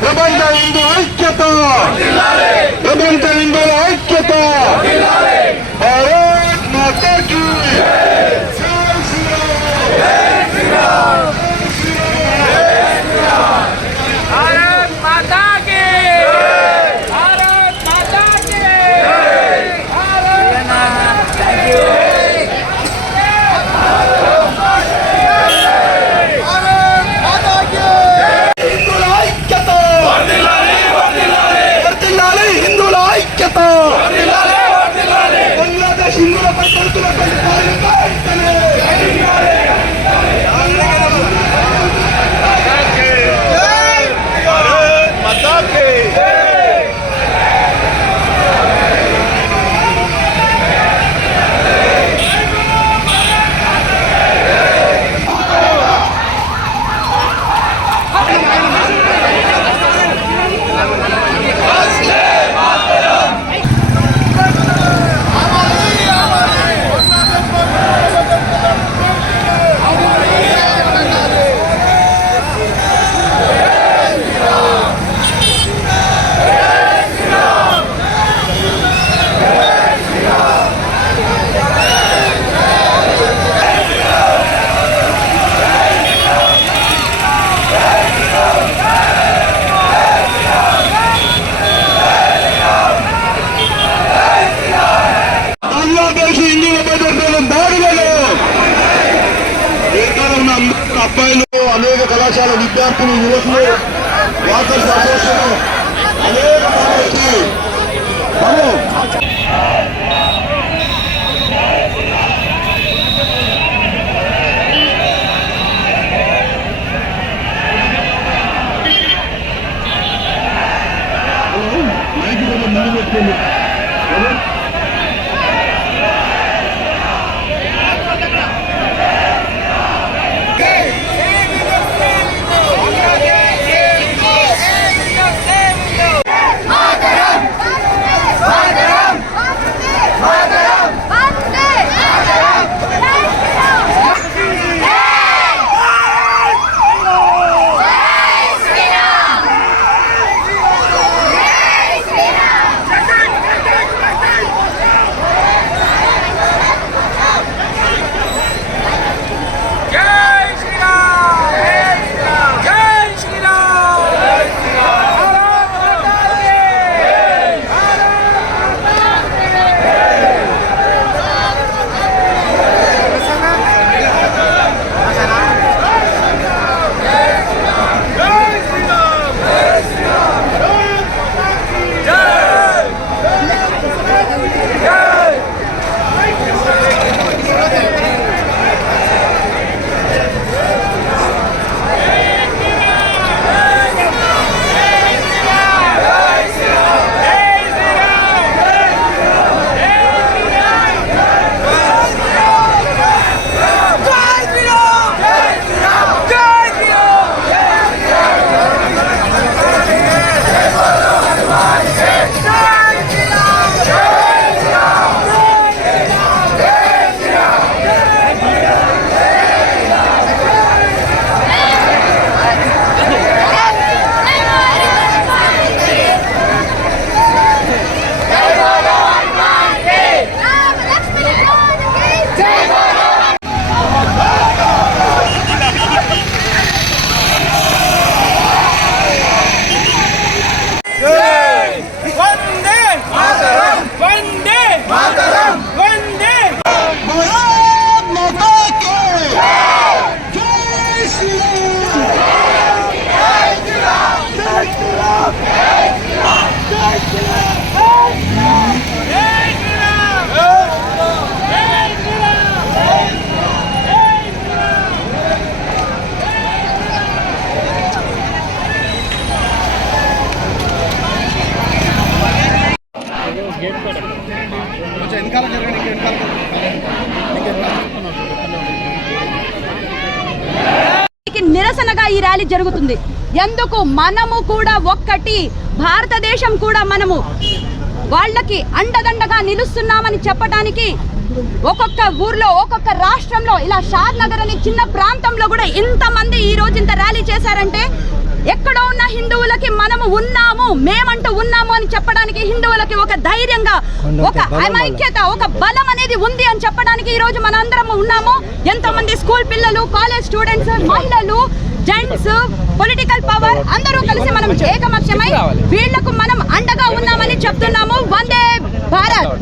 Levanta indo, ai que Prieto! అనేక విద్యార్థులు యువకులు వాకర్స్ అసోసియేషన్ అనేక మంది ఈ ర్యాలీ జరుగుతుంది. ఎందుకు మనము కూడా ఒక్కటి భారతదేశం కూడా మనము వాళ్ళకి అండదండగా నిలుస్తున్నామని చెప్పడానికి ఒక్కొక్క ఊర్లో ఒక్కొక్క రాష్ట్రంలో ఇలా షాద్ నగర్ అనే చిన్న ప్రాంతంలో కూడా ఇంతమంది ఈ రోజు ఇంత ర్యాలీ చేశారంటే ఎక్కడ ఉన్న హిందువులకి మనము ఉన్నాము మేమంటూ ఉన్నాము అని చెప్పడానికి హిందువులకి ఒక ధైర్యంగా ఒక అమైక్యత ఒక బలం అనేది ఉంది అని చెప్పడానికి ఈ రోజు మనందరం ఉన్నాము. ఎంతో మంది స్కూల్ పిల్లలు కాలేజ్ స్టూడెంట్స్ మహిళలు జెంట్స్ పొలిటికల్ పవర్ అందరూ కలిసి మనం ఏకమక్షమై వీళ్ళకు మనం అండగా ఉన్నామని చెప్తున్నాము. వందే భారత్.